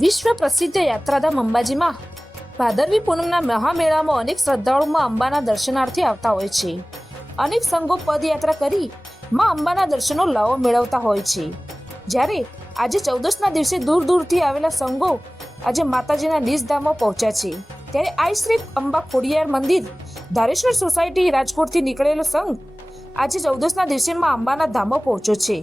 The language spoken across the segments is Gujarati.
વિશ્વ પ્રસિદ્ધ યાત્રાધામ અંબાજીમાં ભાદરવી પૂનમના મહામેળામાં અનેક શ્રદ્ધાળુમાં અંબાના દર્શનાર્થે આવતા હોય છે. અનેક સંઘો પદયાત્રા કરી માં અંબાના દર્શનો લાવો મેળવતા હોય છે. જ્યારે આજે 14ના દિવસે દૂર દૂરથી આવેલા સંઘો આજે માતાજીના નિજ ધામમાં પહોંચ્યા છે. ત્યારે આઈ શ્રી અંબા ખોડિયાર મંદિર ધારેશ્વર સોસાયટી રાજકોટથી નીકળેલો સંઘ આજે 14ના દિવસે માં અંબાના ધામમાં પહોંચ્યો છે.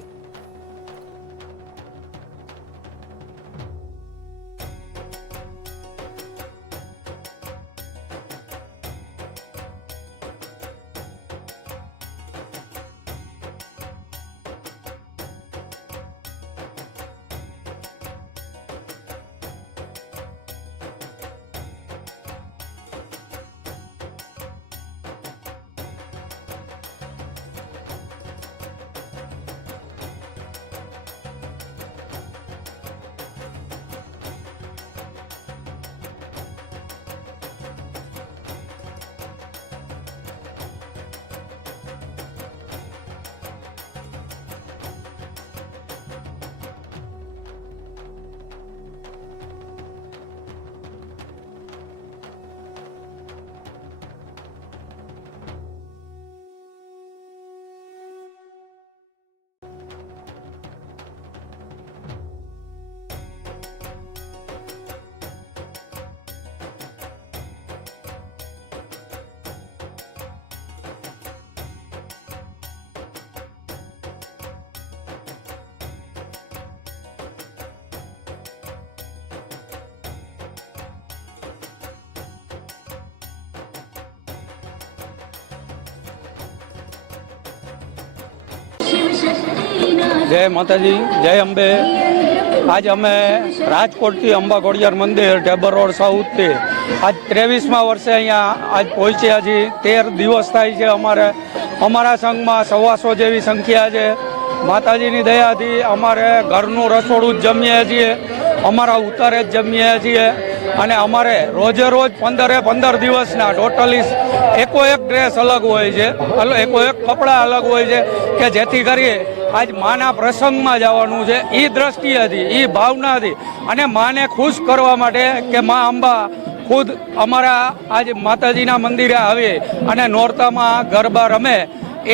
જય માતાજી, જય અંબે. આજ અમે રાજકોટથી અંબા ખોડિયાર મંદિર ઢેબર રોડ સાઉથથી આજ 23મા વર્ષે અહીંયા આજ પહોંચ્યા છીએ. 13 દિવસ થાય છે. અમારા સંઘમાં 125 જેવી સંખ્યા છે. માતાજીની દયાથી અમારે ઘરનું રસોડું જ જમીએ છીએ, અમારા ઉતારે જ જમીએ છીએ અને અમારે રોજે રોજ 15 દિવસના ટોટલી એકો એક ડ્રેસ અલગ હોય છે, એકો એક કપડાં અલગ હોય છે કે જેથી કરીએ આજ માના પ્રસંગમાં જવાનું છે. એ દ્રષ્ટિએથી, એ ભાવનાથી અને માને ખુશ કરવા માટે કે મા અંબા ખુદ અમારા આજ માતાજીના મંદિરે આવી અને નોરતામાં ગરબા રમે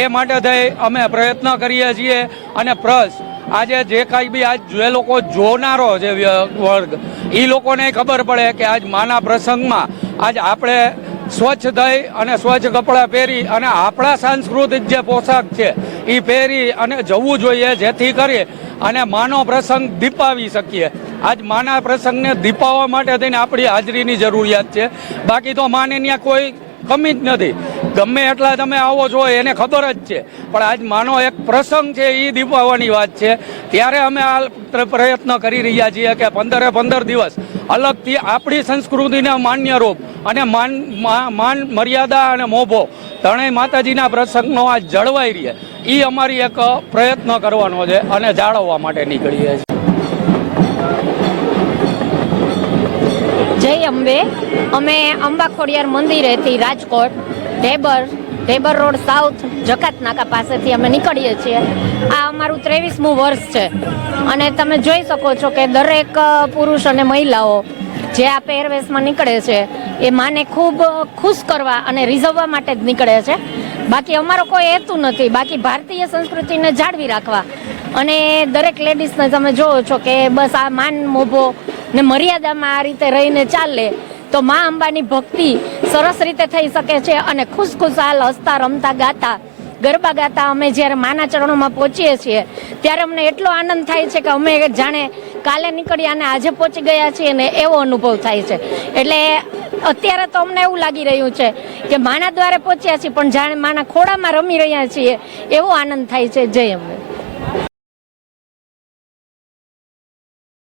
એ માટે થઈ અમે પ્રયત્ન કરીએ છીએ. અને પ્લસ આજે જે કાંઈ બી આજ જે લોકો જોનારો છે વર્ગ, એ લોકોને ખબર પડે કે આજ માના પ્રસંગમાં આજ આપણે સ્વચ્છ થઈ અને સ્વચ્છ કપડાં પહેરી અને આપણા સાંસ્કૃતિક જે પોશાક છે એ પહેરી અને જવું જોઈએ, જેથી કરી અને માનો પ્રસંગ દીપાવી શકીએ. આજ માના પ્રસંગને દીપાવવા માટે થઈને આપણી હાજરીની જરૂરિયાત છે. બાકી તો માને ત્યાં કોઈ કમી જ નથી. ગમે એટલા તમે આવો છો એને ખબર જ છે, પણ આજ માનો એક પ્રસંગ છે એ દીપાવવાની વાત છે. ત્યારે અમે આ પ્રયત્ન કરી રહ્યા છીએ કે 15 દિવસ અલગથી આપણી સંસ્કૃતિના માન્ય રૂપ અને માન મર્યાદા અને મોભો ત્રણેય માતાજીના પ્રસંગનો આ જળવાઈ રહે, એ અમારી એક પ્રયત્ન કરવાનો છે અને જાળવવા માટે નીકળીએ છીએ. જય અંબે. અમે અંબા ખોડિયાર મંદિરેથી રાજકોટ ઢેબર રોડ સાઉથ જકાત નાકા પાસેથી અમે નીકળીએ છીએ. આ અમારું 23મું વર્ષ છે અને તમે જોઈ શકો છો કે દરેક પુરુષ અને મહિલાઓ જે આ પહેરવેશમાં નીકળે છે એ માને ખૂબ ખુશ કરવા અને રીઝવવા માટે જ નીકળે છે. બાકી અમારો કોઈ હેતુ નથી, બાકી ભારતીય સંસ્કૃતિને જાળવી રાખવા અને દરેક લેડીઝને તમે જોવો છો કે બસ આ માન મોભો ને મર્યાદામાં આ રીતે રહીને ચાલે તો મા અંબાની ભક્તિ સરસ રીતે થઈ શકે છે. અને ખુશખુશાલ હસતા રમતા ગાતા ગરબા ગાતા અમે જ્યારે માના ચરણોમાં પહોંચીએ છીએ ત્યારે અમને એટલો આનંદ થાય છે કે અમે જાણે કાલે નીકળ્યા અને આજે પહોંચી ગયા છીએ ને એવો અનુભવ થાય છે. એટલે અત્યારે તો અમને એવું લાગી રહ્યું છે કે માના દ્વારે પહોંચ્યા છીએ પણ જાણે માના ખોળામાં રમી રહ્યા છીએ એવો આનંદ થાય છે. જય અંબે.